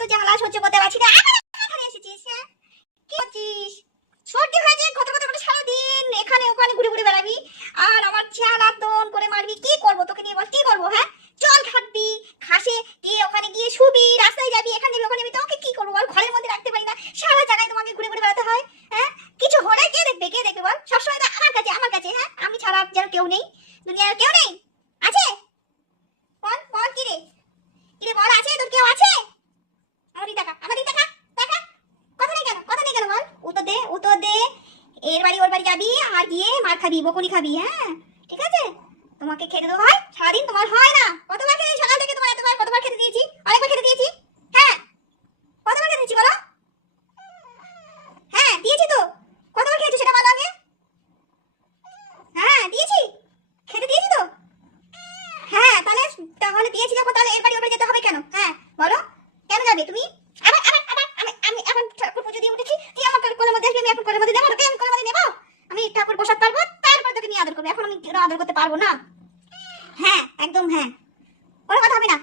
এত জ্বালা সহ্য করতে পারছি না। আবার এখানে এসেছিস? হ্যাঁ, কি করছিস? সর্দি হয়েছে, কত কত করে সারাদিন এখানে ওখানে ঘুরে ঘুরে বেড়াবি আর আমার জ্বালাতন করে মারবি। কি করবো তোকে নিয়ে বল, কি করবো? হ্যাঁ, জল ঘাটবি, ঘাসে গিয়ে ওখানে গিয়ে শুবি, রাস্তায় যাবি, এখানে যাবি ওখানে যাবি, তোকে কি করবো বল? ঘরের মধ্যে রাখতে পারি না, সারা জায়গায় তোমাকে ঘুরে ঘুরে বেড়াতে হয়। হ্যাঁ, কিছু হলে কে দেখবে? কে দেখবে বল? সবসময় তো আমার কাছে আমার কাছে। হ্যাঁ, আমি ছাড়া যেন কেউ নেই, দুনিয়ার কেউ নেই। আছে? বল বল, কি রে? কি রে বল, আছে? তোর কেউ আছে? আমারই টাকা, আমারই টাকা, টাকা। কথা নেই কেন? কথা নেই কেন বল? উত্তর দে, উত্তর দে। এর বাড়ি ওর বাড়ি যাবি আর গিয়ে মার খাবি, বকুনি খাবি। হ্যাঁ, ঠিক আছে? তোমাকে খেতে দেবো হয়, সারাদিন তোমার হয় না। কতবার খেতে সকাল থেকে তোমার এতবার কতবার খেতে দিয়েছি? অনেকবার খেতে দিয়েছি। হ্যাঁ, কতবার খেতে দিয়েছি বলো? হ্যাঁ, দিয়েছি তো। কতবার খেয়েছো সেটা বলো আগে। হ্যাঁ, দিয়েছি, খেতে দিয়েছি তো। হ্যাঁ, তাহলে তাহলে দিয়েছি যখন, তাহলে এর বাড়ি ওর বাড়ি যেতে হবে কেন? হ্যাঁ বলো, কেন যাবে তুমি? আবার আবার আবার আমি এখন ঠাকুর পুজো দিয়ে উঠেছি, তুই আমার কোলের মধ্যে আসবি, আমি এখন কোলের মধ্যে নেবো তোকে? আমি কোলের মধ্যে নেবো? আমি ঠাকুর প্রসাদ পারবো, তারপরে তোকে নিয়ে আদর করবো। এখন আমি আদর করতে পারবো না। হ্যাঁ, একদম হ্যাঁ, কোনো কথা হবে না।